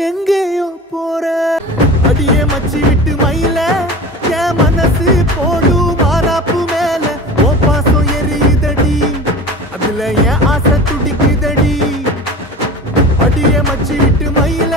எங்கேயோ போற அடியே மச்சி விட்டு மயில என் மனசு போடும் மாறாப்பு மேல ஓ பாசம் எரியுதடி அதுல என் ஆசை துடிக்குதடி அடியே மச்சி விட்டு மயில